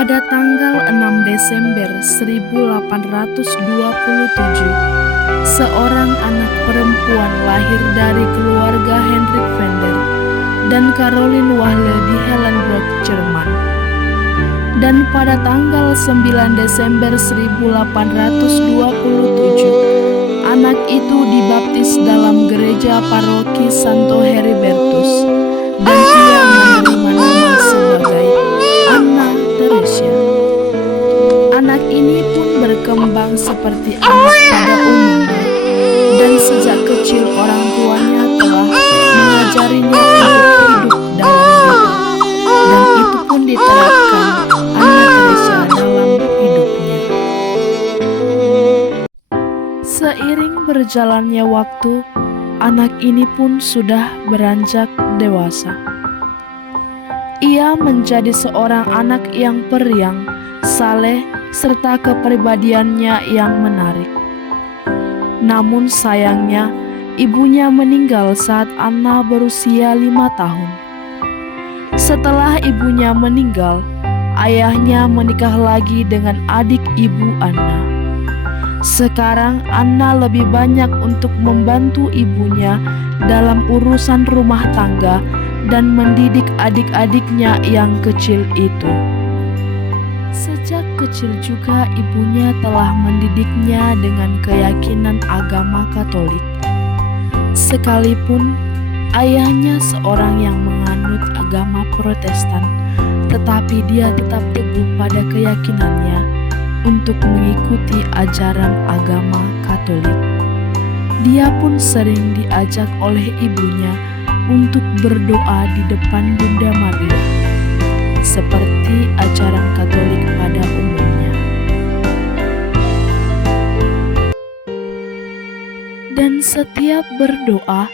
Pada tanggal 6 Desember 1827, seorang anak perempuan lahir dari keluarga Hendrik Vender dan Caroline Wahle di Hellenbrock, Jerman. Dan pada tanggal 9 Desember 1827, anak itu dibaptis dalam gereja paroki Santo Heribertus dan ia menerima nama sebagai Anna Teresia. Anak ini pun berkembang seperti anak pada umumnya, dan sejak kecil orang tuanya telah mengajarinya untuk hidup dalam doa, dan itu pun diterapkan Anna Teresia dalam hidupnya. Seiring berjalannya waktu, anak ini pun sudah beranjak dewasa. Ia menjadi seorang anak yang periang, saleh, serta kepribadiannya yang menarik. Namun sayangnya, ibunya meninggal saat Anna berusia 5 tahun. Setelah ibunya meninggal, ayahnya menikah lagi dengan adik ibu Anna. Sekarang Anna lebih banyak untuk membantu ibunya dalam urusan rumah tangga dan mendidik adik-adiknya yang kecil itu. Sejak kecil juga ibunya telah mendidiknya dengan keyakinan agama Katolik. Sekalipun ayahnya seorang yang menganut agama Protestan, tetapi dia tetap teguh pada keyakinannya untuk mengikuti ajaran agama Katolik. Dia pun sering diajak oleh ibunya untuk berdoa di depan Bunda Maria, seperti ajaran Katolik pada umumnya. Dan setiap berdoa,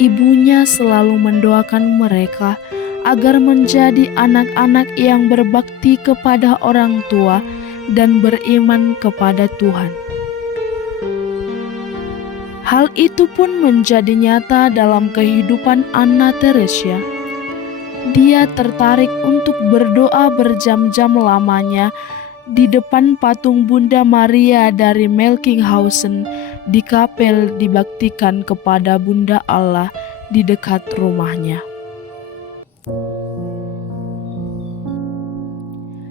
ibunya selalu mendoakan mereka agar menjadi anak-anak yang berbakti kepada orang tua dan beriman kepada Tuhan. Hal itu pun menjadi nyata dalam kehidupan Anna Teresia. Dia tertarik untuk berdoa berjam-jam lamanya di depan patung Bunda Maria dari Melkinghausen di kapel dibaktikan kepada Bunda Allah di dekat rumahnya.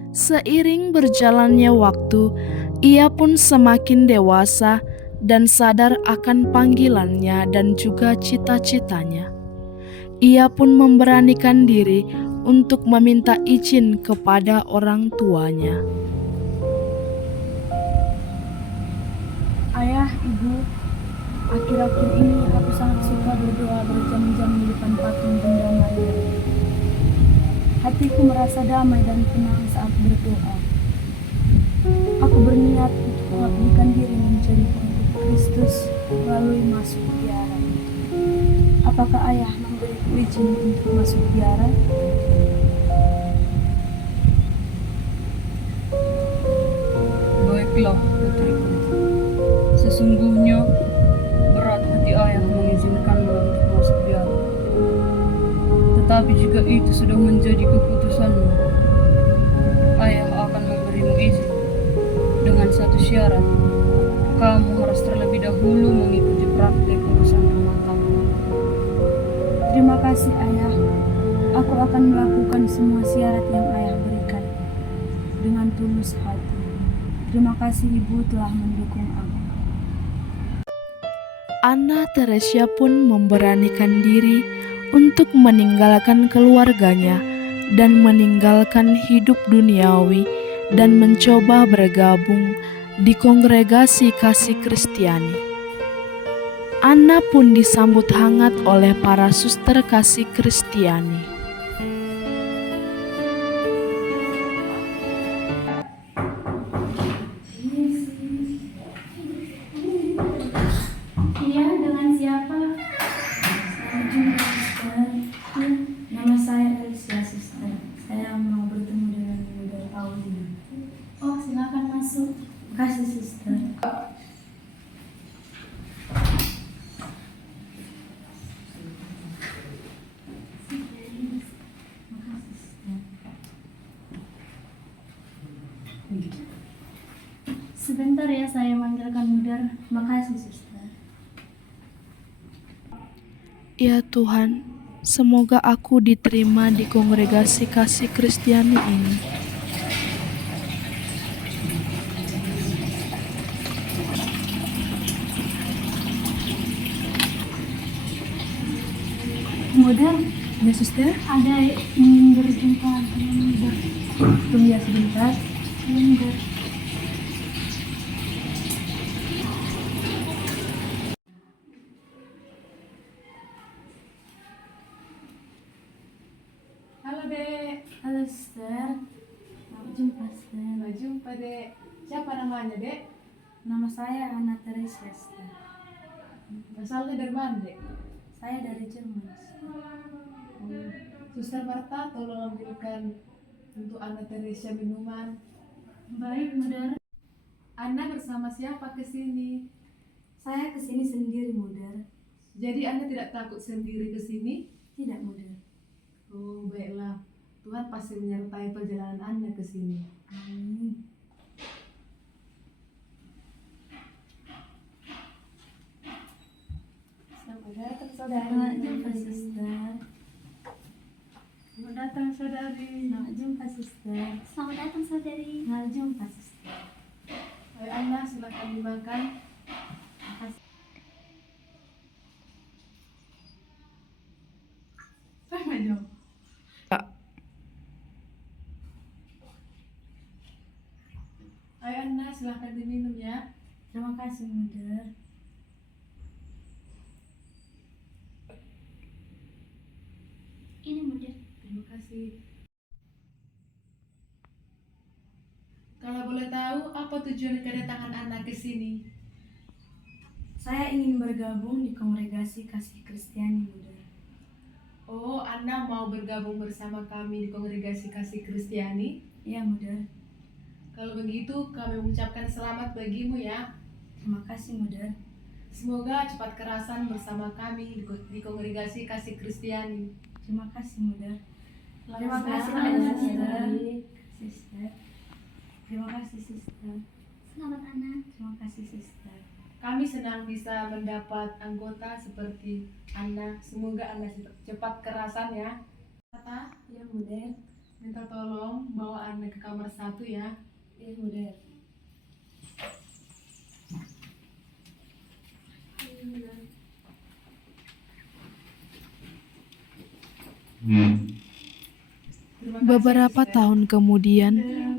Seiring berjalannya waktu, ia pun semakin dewasa dan sadar akan panggilannya dan juga cita-citanya. Ia pun memberanikan diri untuk meminta izin kepada orang tuanya. Ayah, ibu, akhir-akhir ini aku sangat suka berdoa berjam-jam di depan patung Bunda Maria. Hatiku merasa damai dan tenang saat berdoa. Aku berniat untuk mengabdikan diri menjadi pengikut Kristus melalui masuk biara. Apakah ayah memberiku izin untuk masuk biara? Baiklah, putriku. Sesungguhnya berat hati ayah mengizinkanmu untuk masuk biara. Tetapi jika itu sudah menjadi keputusanmu, ayah akan memberimu izin dengan satu syarat. Kamu harus terlebih dahulu mengikuti praktik urusan rumah tangga. Terima kasih ayah. Aku akan melakukan semua syarat yang ayah berikan dengan tulus hati. Terima kasih ibu telah mendukung aku. Anna Teresia pun memberanikan diri untuk meninggalkan keluarganya dan meninggalkan hidup duniawi dan mencoba bergabung di kongregasi kasih Kristiani. Anna pun disambut hangat oleh para suster kasih Kristiani. Iya, dengan siapa? Selamat jumpa, Suster. Nama saya Alicia, Suster. Saya mau bertemu dengan Bunda Paulina. Oh, silakan masuk. Kasih, Suster. Sebentar ya, saya manggilkan Mudar. Makasih, suster. Ya Tuhan, semoga aku diterima di kongregasi kasih Kristiani ini. Mudar, Ya suster, ada ingin berjumpa dengan Mudar. tunggu ya sebentar. Ya, Mudar. Halo dek, Halo, suster. Selamat jumpa, suster. sampai jumpa dek. Siapa namanya dek? Nama saya Anna Teresa, suster. Asalnya dari mana dek? Saya dari Jerman, suster. Suster Marta, tolong ambilkan untuk Anna Teresa minuman. Baik, Mudar. Anna bersama siapa ke sini? Saya kesini sendiri, Mudar. Jadi Anna tidak takut sendiri ke sini? Tidak, Mudar. Oh, baiklah. Tuhan pasti menyertai perjalanan Anna ke sini. Amin. Selamat datang saudari. Selamat jumpa, suster. Selamat datang saudari. Selamat jumpa, suster. Selamat datang saudari. Selamat jumpa, suster. Ayo Anna, silakan dimakan. Ayo. Ayo Anna, silakan diminum ya. Terima kasih, Mudar. Ini Mudar. Terima kasih. Kalau boleh tahu, apa tujuan kedatangan Anna ke sini? Saya ingin bergabung di kongregasi kasih Kristiani, Mudar. Oh, Anna mau bergabung bersama kami di kongregasi kasih Kristiani. Iya, Mudar. Kalau begitu, kami mengucapkan selamat bagimu ya. Terima kasih, Mudar. Semoga cepat kerasan bersama kami di kongregasi kasih Kristiani. Terima kasih, Mudar. Terima Selamat kasih, datang, Anna, Suster. Sister. Terima kasih, Sister. Selamat Ana. Terima kasih, Sister. Kami senang bisa mendapat anggota seperti Anna. Semoga Anna cepat kerasan ya. Kata, Iya, Mudar. minta tolong bawa Anna ke kamar 1 ya. Iya, Mudar. Terima kasih, Beberapa Suster. tahun kemudian,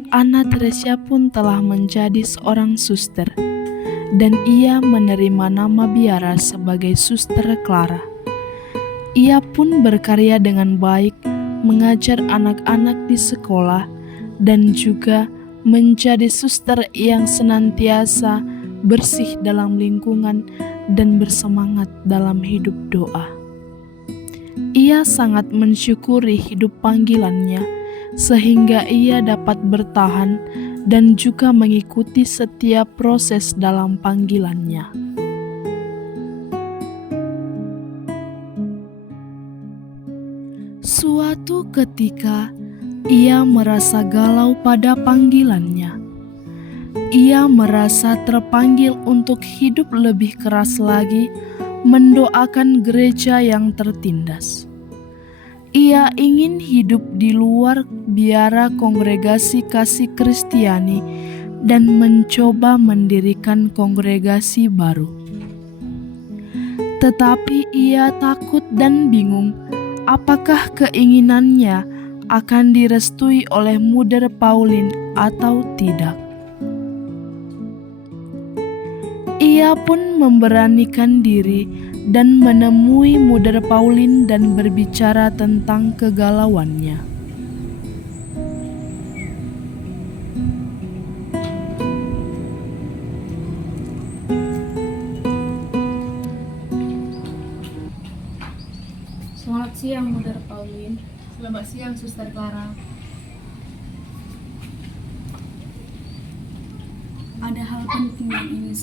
Anna Teresa pun telah menjadi seorang suster, dan ia menerima nama biara sebagai Suster Clara. Ia pun berkarya dengan baik, mengajar anak-anak di sekolah, dan juga menjadi suster yang senantiasa bersih dalam lingkungan dan bersemangat dalam hidup doa. Ia sangat mensyukuri hidup panggilannya, sehingga ia dapat bertahan dan juga mengikuti setiap proses dalam panggilannya. Suatu ketika, ia merasa galau pada panggilannya. Ia merasa terpanggil untuk hidup lebih keras lagi, mendoakan gereja yang tertindas. Ia ingin hidup di luar biara kongregasi kasih Kristiani dan mencoba mendirikan kongregasi baru. Tetapi ia takut dan bingung apakah keinginannya akan direstui oleh Mother Pauline atau tidak. Ia pun memberanikan diri dan menemui Mother Pauline dan berbicara tentang kegalauannya. Selamat siang, Mother Pauline. Selamat siang, Suster Clara. Ada hal penting yang ingin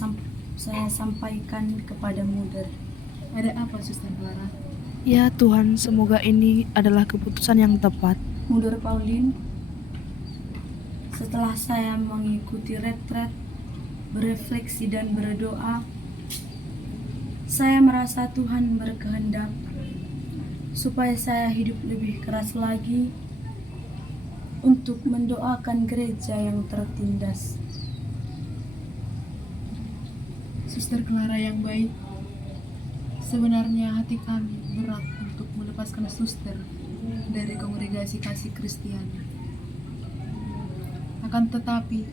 saya sampaikan kepada Mother. Ada apa, Suster Clara? Ya Tuhan, semoga ini adalah keputusan yang tepat. Mother Pauline, Setelah saya mengikuti retret, berefleksi dan berdoa, saya merasa Tuhan berkehendak supaya saya hidup lebih keras lagi untuk mendoakan gereja yang tertindas. Suster Clara yang baik, sebenarnya hati kami berat untuk melepaskan suster dari kongregasi kasih Kristiani. Akan tetapi,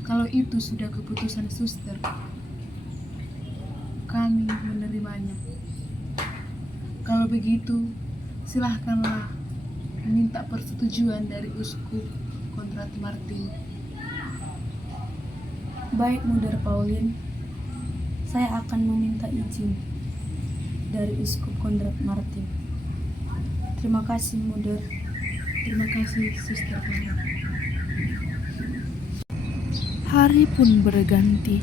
kalau itu sudah keputusan suster, kami menerimanya. Kalau begitu, silahkanlah minta persetujuan dari Uskup Konrad Martin. Baik, Muder Paulin, saya akan meminta izin dari Uskup Konrad Martin. Terima kasih, Muder. Terima kasih, Suster Clara. Hari pun berganti.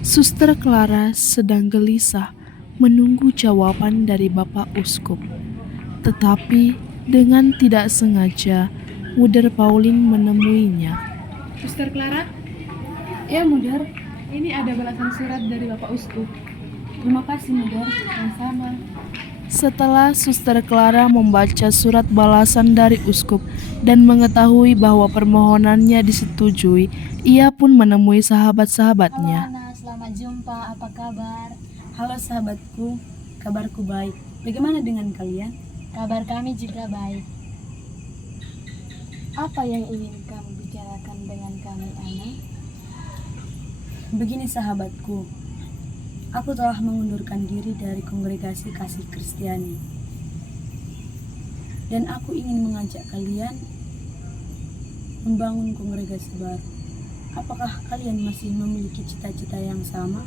Suster Clara sedang gelisah menunggu jawaban dari Bapak Uskup. Tetapi dengan tidak sengaja, Muder Paulin menemuinya. Suster Clara, Ya, Muder. ini ada balasan surat dari Bapak Uskup. Terima kasih, Muder. Sama-sama. Setelah Suster Clara membaca surat balasan dari uskup dan mengetahui bahwa permohonannya disetujui, ia pun menemui sahabat-sahabatnya. Ana, selamat jumpa. Apa kabar? Halo sahabatku, kabarku baik. Bagaimana dengan kalian? Kabar kami juga baik. Apa yang ingin kamu bicarakan dengan kami, Ana? Begini sahabatku, aku telah mengundurkan diri dari kongregasi kasih Kristiani. Dan aku ingin mengajak kalian membangun kongregasi baru. Apakah kalian masih memiliki cita-cita yang sama?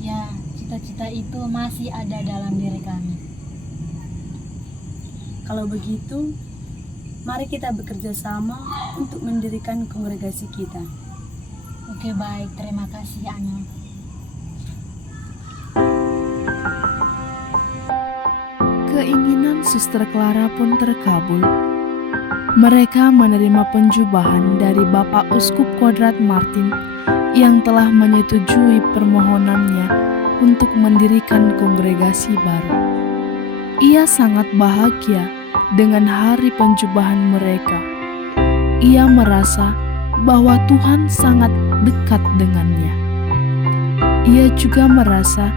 Ya, cita-cita itu masih ada dalam diri kami. Kalau begitu, mari kita bekerja sama untuk mendirikan kongregasi kita. Oke, baik. Terima kasih, Ana. Keinginan Suster Clara pun terkabul. Mereka menerima penjubahan dari Bapak Uskup Konrad Martin yang telah menyetujui permohonannya untuk mendirikan kongregasi baru. Ia sangat bahagia dengan hari penjubahan mereka. Ia merasa bahwa Tuhan sangat dekat dengannya. Ia juga merasa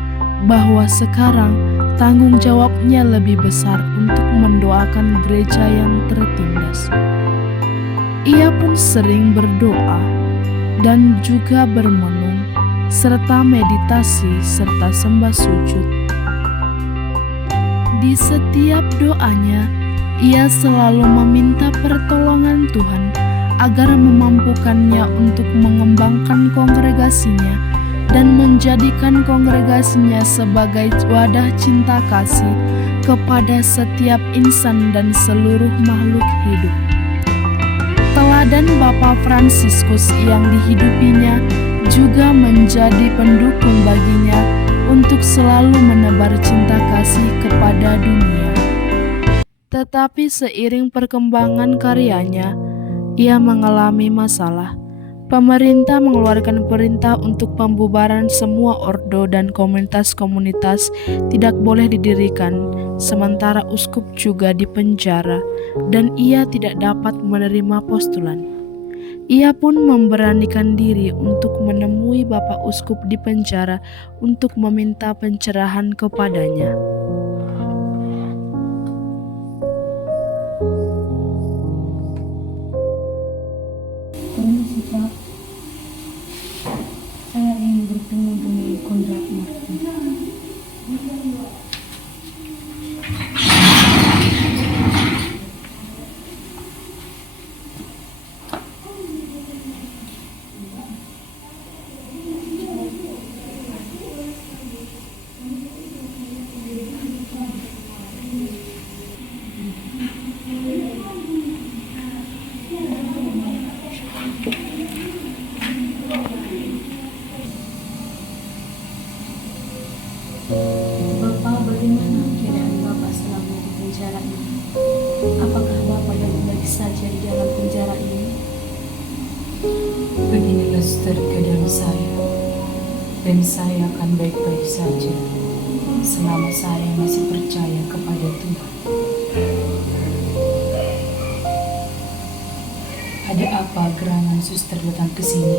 bahwa sekarang tanggung jawabnya lebih besar untuk mendoakan gereja yang tertindas. Ia pun sering berdoa dan juga bermenung, serta meditasi serta sembah sujud. Di setiap doanya, ia selalu meminta pertolongan Tuhan agar memampukannya untuk mengembangkan kongregasinya dan menjadikan kongregasinya sebagai wadah cinta kasih kepada setiap insan dan seluruh makhluk hidup. Teladan Bapak Fransiskus yang dihidupinya juga menjadi pendukung baginya untuk selalu menebar cinta kasih kepada dunia. Tetapi seiring perkembangan karyanya, ia mengalami masalah. Pemerintah mengeluarkan perintah untuk pembubaran semua ordo dan komunitas-komunitas tidak boleh didirikan, sementara uskup juga dipenjara dan ia tidak dapat menerima postulan. Ia pun memberanikan diri untuk menemui Bapak Uskup di penjara untuk meminta pencerahan kepadanya. Permisi, Pak. Saya ingin bertemu dengan Konrad Martin. Dan saya akan baik-baik saja selama saya masih percaya kepada Tuhan. Ada apa gerangan suster datang ke sini?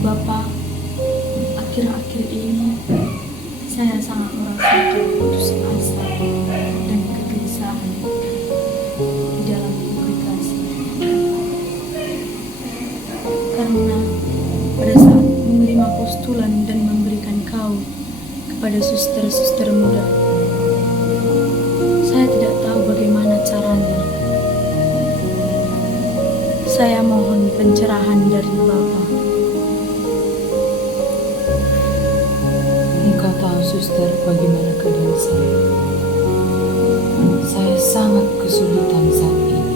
Bapak, akhir-akhir ini saya sangat merasakan putus asa dan kegelisahan di dalam kongregasi. Karena pada saat menerima postulan dan memberikan kaul kepada suster-suster muda, saya tidak tahu bagaimana caranya. Saya mohon pencerahan dari Bapak. Engkau tahu suster bagaimana keadaan saya. Saya sangat kesulitan saat ini.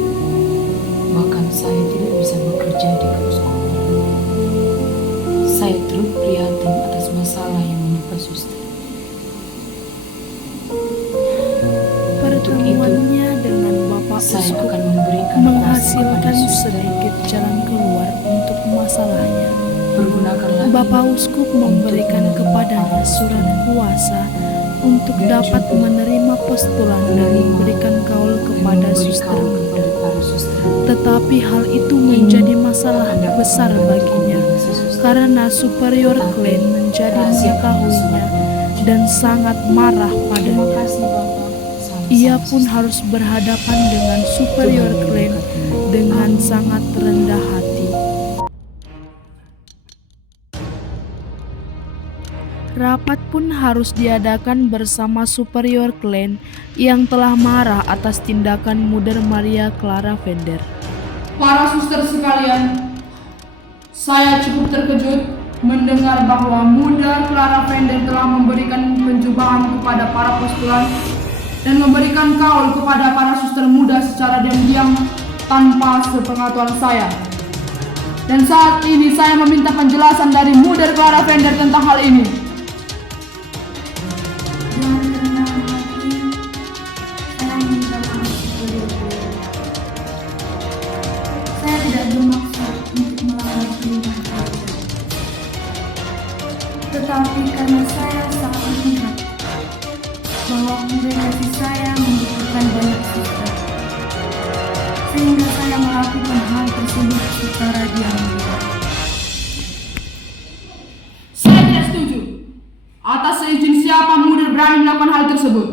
Bahkan saya tidak bisa bekerja di keuskupan. Saya turut prihatin atas masalah yang menimpa suster. Pertemuannya dengan Bapak Saya Uskup akan memberikan menghasilkan kuasa kepada suster. sedikit jalan keluar untuk masalahnya. Pergunakanlah Bapak ini Uskup untuk memberikan menerima kepadanya para surat suster. kuasa untuk Dan dapat juga menerima postulan dan memberikan kaul dan kepada memberi suster kaul muda. kepada para suster. Tetapi hal itu menjadi masalah Akan dapat besar membantu baginya kongregasi suster. karena Superior Tetapi, Klein menjadi rahasiakan mengetahuinya suratnya. dan sangat marah Terima padanya. kasih Bapak. Sama-sama, Ia pun suster. harus berhadapan dengan Superior Tuhan Klein memberkatimu. dengan sangat rendah hati. Rapat pun harus diadakan bersama Superior Klein yang telah marah atas tindakan Muder Maria Clara Vender. Para suster sekalian, saya cukup terkejut mendengar bahwa Muda Clara Vender telah memberikan pencobahan kepada para postulan dan memberikan kaul kepada para suster muda secara diam-diam tanpa sepengetahuan saya. Dan saat ini saya meminta penjelasan dari Muda Clara Vender tentang hal ini. Dengan kerendahan hati, saya minta maaf sebelumnya. Saya tidak bermaksud untuk melanggar perintah Raja. Tetapi karena saya sangat melihat bahwa kongregasi saya membutuhkan banyak suster, sehingga saya melakukan hal tersebut secara diam-diam. Saya tidak setuju. Atas seizin siapa Muda berani melakukan hal tersebut?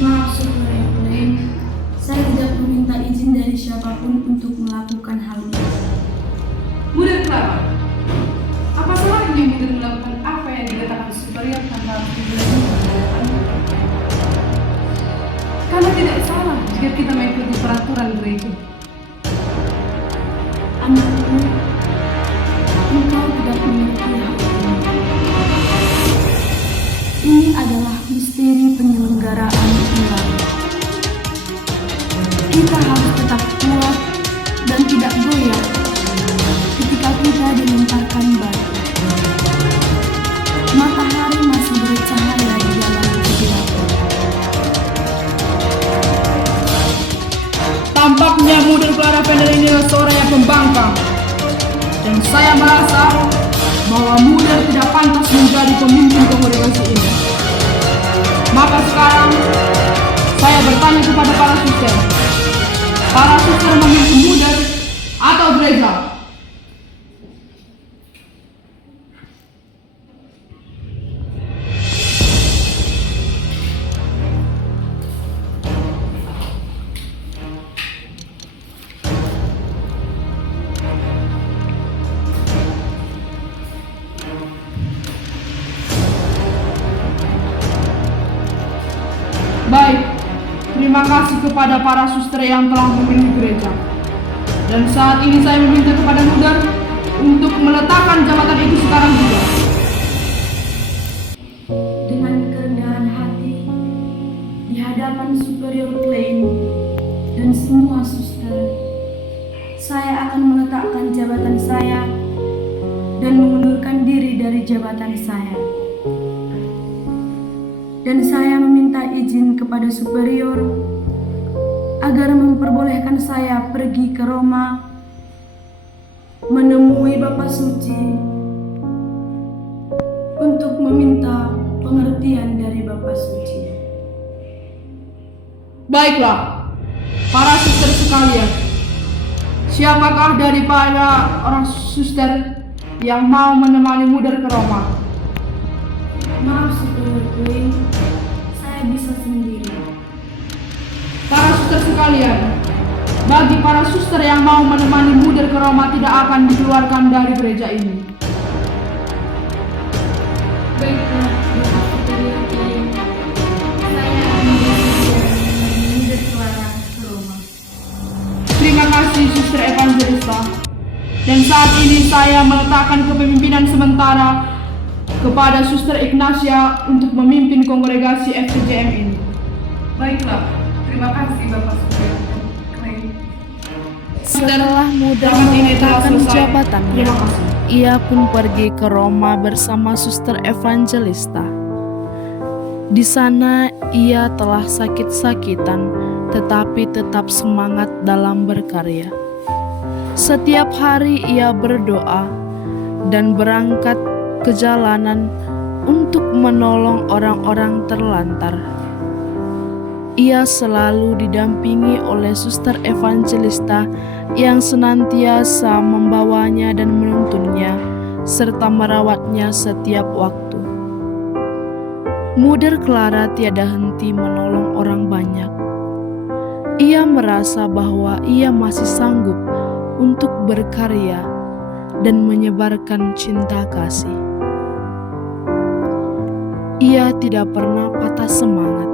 Maaf Superior Klein, saya tidak meminta izin dari siapapun untuk melakukan hal itu. Muda Clara, apa salahnya Muda melakukan apa yang dikatakan superior tanpa harus diberitahu? Karena tidak salah jika kita mengikuti peraturan gereja. Anakku, engkau tidak mengerti hal ini. Ini adalah misteri penyelenggaraan ilahi. Kita harus tetap kuat dan tidak goyah ketika kita dilemparkan batu. Matahari masih bercahaya di dalam kegelapan. Tampaknya Muda Clara Vender ini adalah seorang yang pembangkang. Dan saya merasa bahwa Muda tidak pantas menjadi pemimpin kongregasi ini. Maka sekarang saya bertanya kepada para suster. Para suster memilih Muda atau gereja? Baik, terima kasih kepada para suster yang telah memilih gereja. Dan saat ini saya meminta kepada Muda untuk meletakkan jabatan itu sekarang juga. Dengan kerendahan hati di hadapan Superior Klein dan semua suster, saya akan meletakkan jabatan saya dan mengundurkan diri dari jabatan saya. Dan saya meminta izin kepada superior agar memperbolehkan saya pergi ke Roma menemui Bapak Suci untuk meminta pengertian dari Bapak Suci. Baiklah, para suster sekalian. Siapakah daripada orang suster yang mau menemani Muder ke Roma? Maaf Superior Queen, saya bisa sendiri. Para suster sekalian, bagi para suster yang mau menemani Muder ke Roma tidak akan dikeluarkan dari gereja ini. Baiklah, Bapak Superior Queen, saya akan menemui Clara ke Roma. Terima kasih Suster Evangelista. Dan saat ini saya meletakkan kepemimpinan sementara kepada Suster Ignatia untuk memimpin kongregasi FCJM ini. Baiklah, terima kasih Bapak Superior Queen. Setelah Muder Zaman ini telah meletakkan selesai. jabatannya, Terima kasih. ia pun pergi ke Roma bersama Suster Evangelista. Di sana ia telah sakit-sakitan, tetapi tetap semangat dalam berkarya. Setiap hari ia berdoa dan berangkat ke jalanan untuk menolong orang-orang terlantar. Ia selalu didampingi oleh Suster Evangelista yang senantiasa membawanya dan menuntunnya serta merawatnya setiap waktu. Muder Clara tiada henti menolong orang banyak. Ia merasa bahwa ia masih sanggup untuk berkarya dan menyebarkan cinta kasih. Ia tidak pernah patah semangat.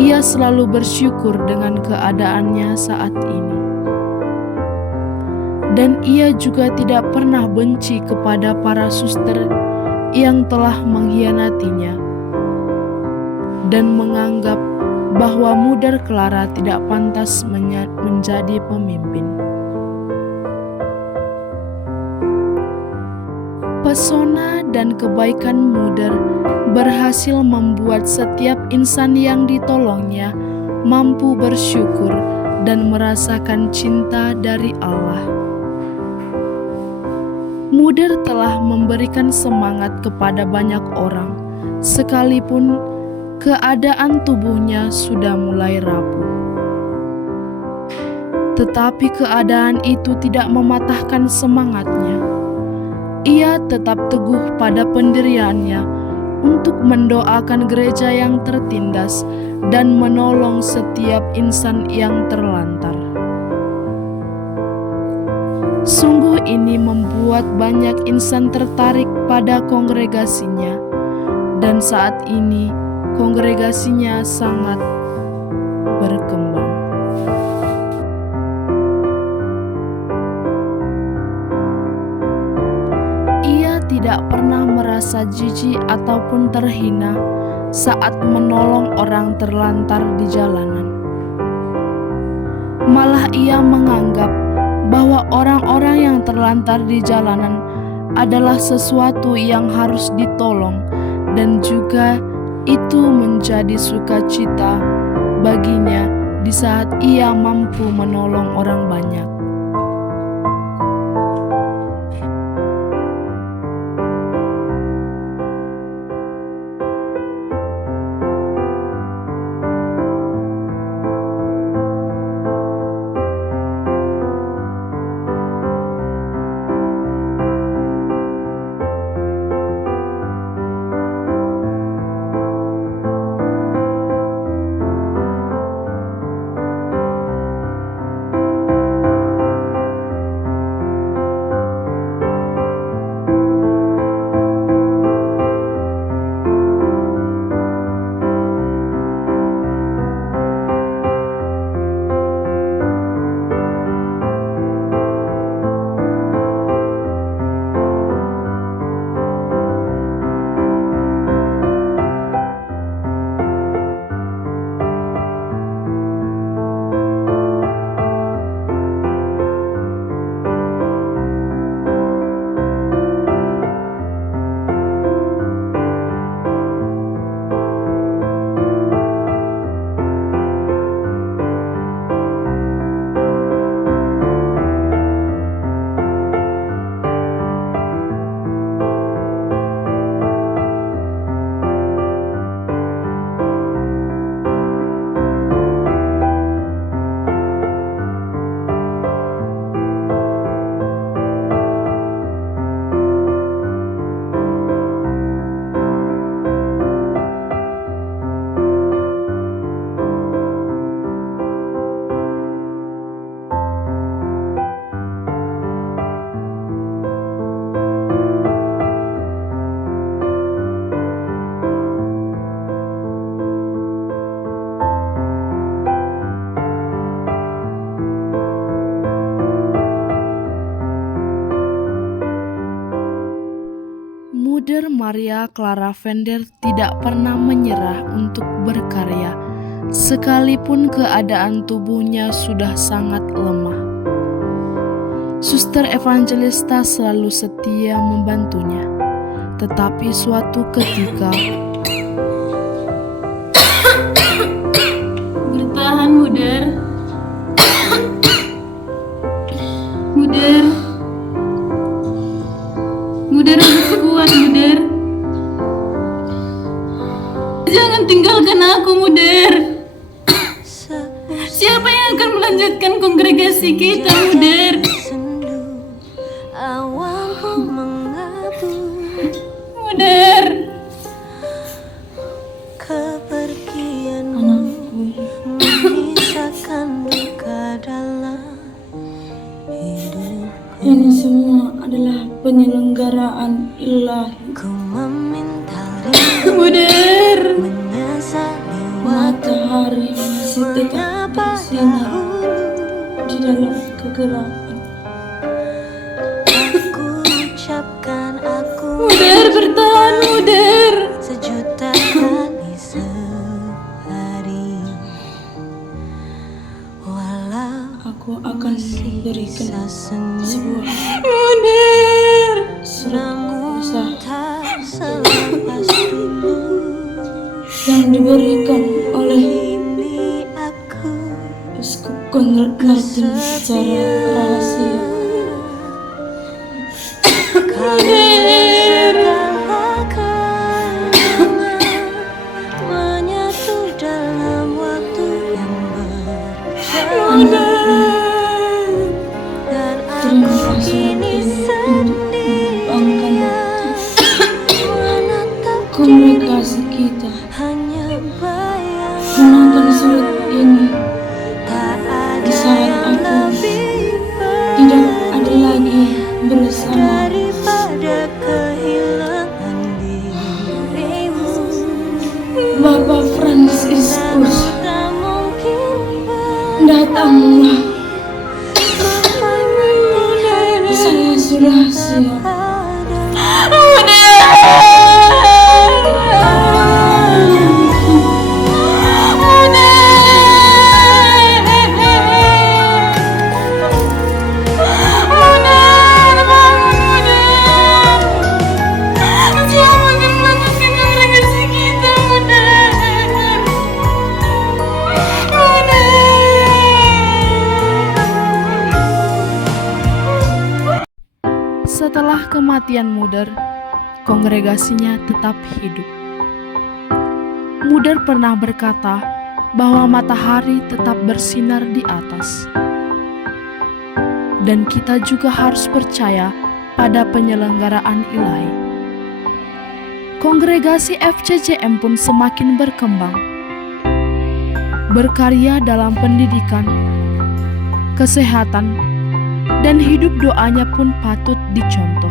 Ia selalu bersyukur dengan keadaannya saat ini. Dan ia juga tidak pernah benci kepada para suster yang telah mengkhianatinya dan menganggap bahwa Muder Clara tidak pantas menjadi pemimpin. Pesona dan kebaikan Muder berhasil membuat setiap insan yang ditolongnya mampu bersyukur dan merasakan cinta dari Allah. Muder telah memberikan semangat kepada banyak orang, sekalipun keadaan tubuhnya sudah mulai rapuh. Tetapi keadaan itu tidak mematahkan semangatnya. Ia tetap teguh pada pendiriannya untuk mendoakan gereja yang tertindas dan menolong setiap insan yang terlantar. Sungguh ini membuat banyak insan tertarik pada kongregasinya, dan saat ini kongregasinya sangat berkembang. Ia tidak pernah merasa jijik ataupun terhina saat menolong orang terlantar di jalanan. Malah ia menganggap bahwa orang-orang yang terlantar di jalanan adalah sesuatu yang harus ditolong, dan juga itu menjadi sukacita baginya di saat ia mampu menolong orang banyak. Muder Maria Clara Vender tidak pernah menyerah untuk berkarya, sekalipun keadaan tubuhnya sudah sangat lemah. Suster Evangelista selalu setia membantunya, tetapi suatu ketika Bertahan, Muder. Muder. Muder harus kuat, Muder. Jangan tinggalkan aku, Muder. Siapa yang akan melanjutkan kongregasi kita, Muder? Muder. Ini semua adalah penyelenggaraan ilahi. Muder. Matahari masih tetap bersinar di dalam kegelapan. Muder, bertahan, Muder. Aku akan memberikan sebuah Muder. surat kuasa yang diberikan oleh Uskup Konradin secara rahasia. Terima kasih untuk mengembangkan komunikasi kita. Gunakan surat ini di saat aku tidak ada lagi bersama. Bapak Fransiskus, datanglah. Saya sudah siap. Setelah kematian Muder, kongregasinya tetap hidup. Muder pernah berkata bahwa matahari tetap bersinar di atas. Dan kita juga harus percaya pada penyelenggaraan ilahi. Kongregasi FCJM pun semakin berkembang, berkarya dalam pendidikan, kesehatan, dan hidup doanya pun patut dicontoh.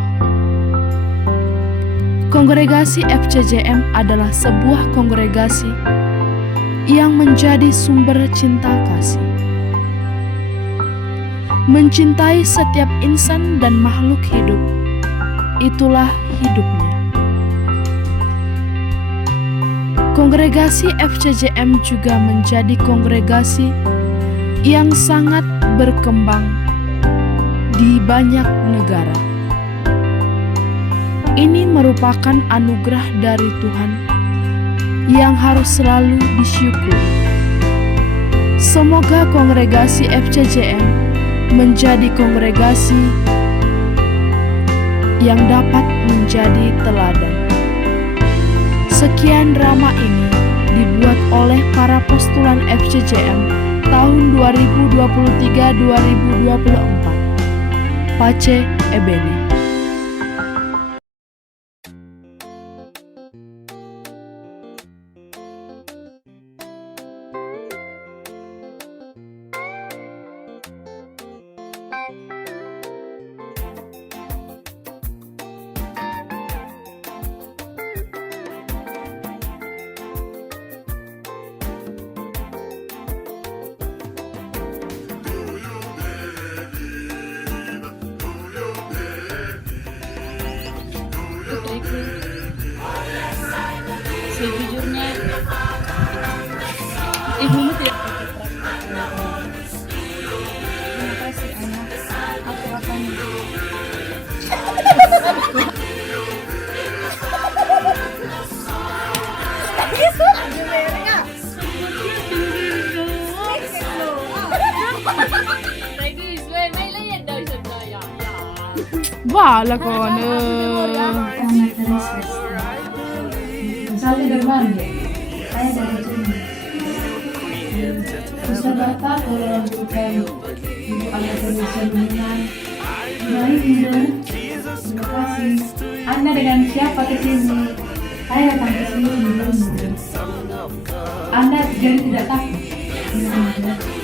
Kongregasi FCJM adalah sebuah kongregasi yang menjadi sumber cinta kasih. Mencintai setiap insan dan makhluk hidup, itulah hidupnya. Kongregasi FCJM juga menjadi kongregasi yang sangat berkembang di banyak negara. Ini merupakan anugerah dari Tuhan yang harus selalu disyukuri. Semoga kongregasi FCJM menjadi kongregasi yang dapat menjadi teladan. Sekian drama ini dibuat oleh para postulan FCJM tahun 2023-2024. Pace Ebene. lakon. Anak Teresa. Misalnya dari mana dia? Saya dari Jember. Bisa berkata kalau bukan ibu anak Indonesia menang. Baik, Ibu. Terima kasih. Anda dengan siapa ke sini? Saya datang ke sini. Anda jadi tidak takut? Tidak ada.